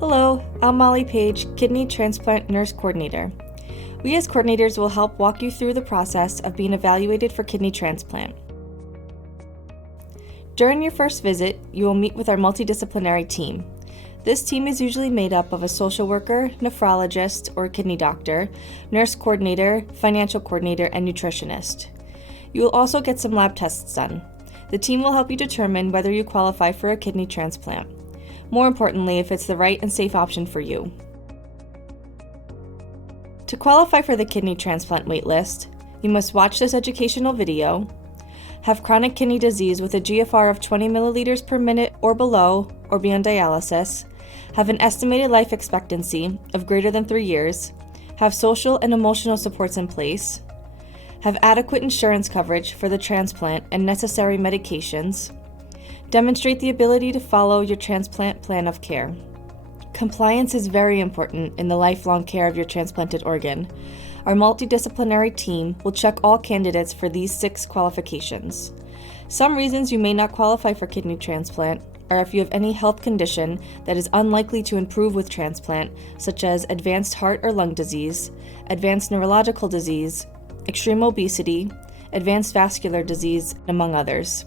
Hello, I'm Molly Page, Kidney Transplant Nurse Coordinator. We as coordinators will help walk you through the process of being evaluated for kidney transplant. During your first visit, you will meet with our multidisciplinary team. This team is usually made up of a social worker, nephrologist or kidney doctor, nurse coordinator, financial coordinator, and nutritionist. You will also get some lab tests done. The team will help you determine whether you qualify for a kidney transplant. More importantly, if it's the right and safe option for you. To qualify for the kidney transplant waitlist, you must watch this educational video, have chronic kidney disease with a GFR of 20 milliliters per minute or below, or be on dialysis, have an estimated life expectancy of greater than 3 years, have social and emotional supports in place, have adequate insurance coverage for the transplant and necessary medications, demonstrate the ability to follow your transplant plan of care. Compliance is very important in the lifelong care of your transplanted organ. Our multidisciplinary team will check all candidates for these 6 qualifications. Some reasons you may not qualify for kidney transplant are if you have any health condition that is unlikely to improve with transplant, such as advanced heart or lung disease, advanced neurological disease, extreme obesity, advanced vascular disease, among others.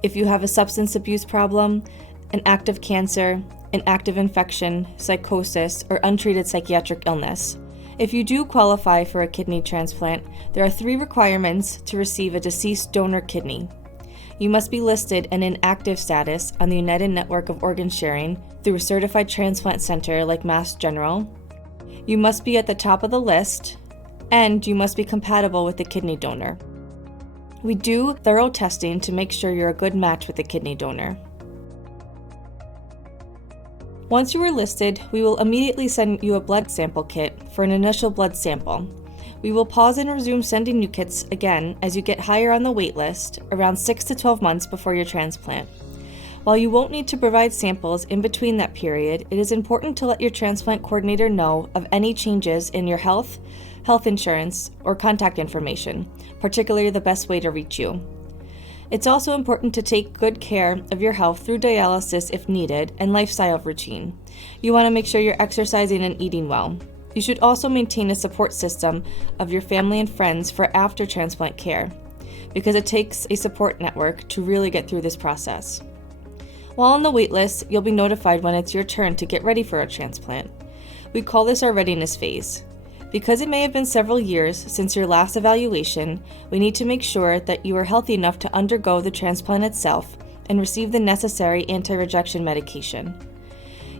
If you have a substance abuse problem, an active cancer, an active infection, psychosis, or untreated psychiatric illness. If you do qualify for a kidney transplant, there are 3 requirements to receive a deceased donor kidney. You must be listed in an active status on the United Network of Organ Sharing through a certified transplant center like Mass General. You must be at the top of the list, and you must be compatible with the kidney donor. We do thorough testing to make sure you're a good match with the kidney donor. Once you are listed, we will immediately send you a blood sample kit for an initial blood sample. We will pause and resume sending you kits again as you get higher on the wait list, around 6 to 12 months before your transplant. While you won't need to provide samples in between that period, it is important to let your transplant coordinator know of any changes in your health insurance, or contact information, particularly the best way to reach you. It's also important to take good care of your health through dialysis if needed and lifestyle routine. You want to make sure you're exercising and eating well. You should also maintain a support system of your family and friends for after transplant care, because it takes a support network to really get through this process. While on the wait list, you'll be notified when it's your turn to get ready for a transplant. We call this our readiness phase. Because it may have been several years since your last evaluation, we need to make sure that you are healthy enough to undergo the transplant itself and receive the necessary anti-rejection medication.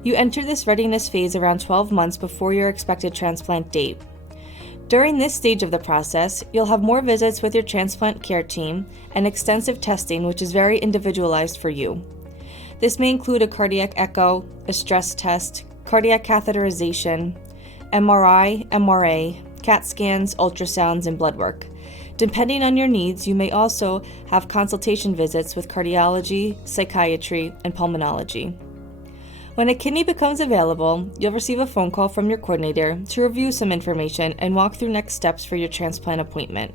You enter this readiness phase around 12 months before your expected transplant date. During this stage of the process, you'll have more visits with your transplant care team and extensive testing, which is very individualized for you. This may include a cardiac echo, a stress test, cardiac catheterization, MRI, MRA, CAT scans, ultrasounds, and blood work. Depending on your needs, you may also have consultation visits with cardiology, psychiatry, and pulmonology. When a kidney becomes available, you'll receive a phone call from your coordinator to review some information and walk through next steps for your transplant appointment.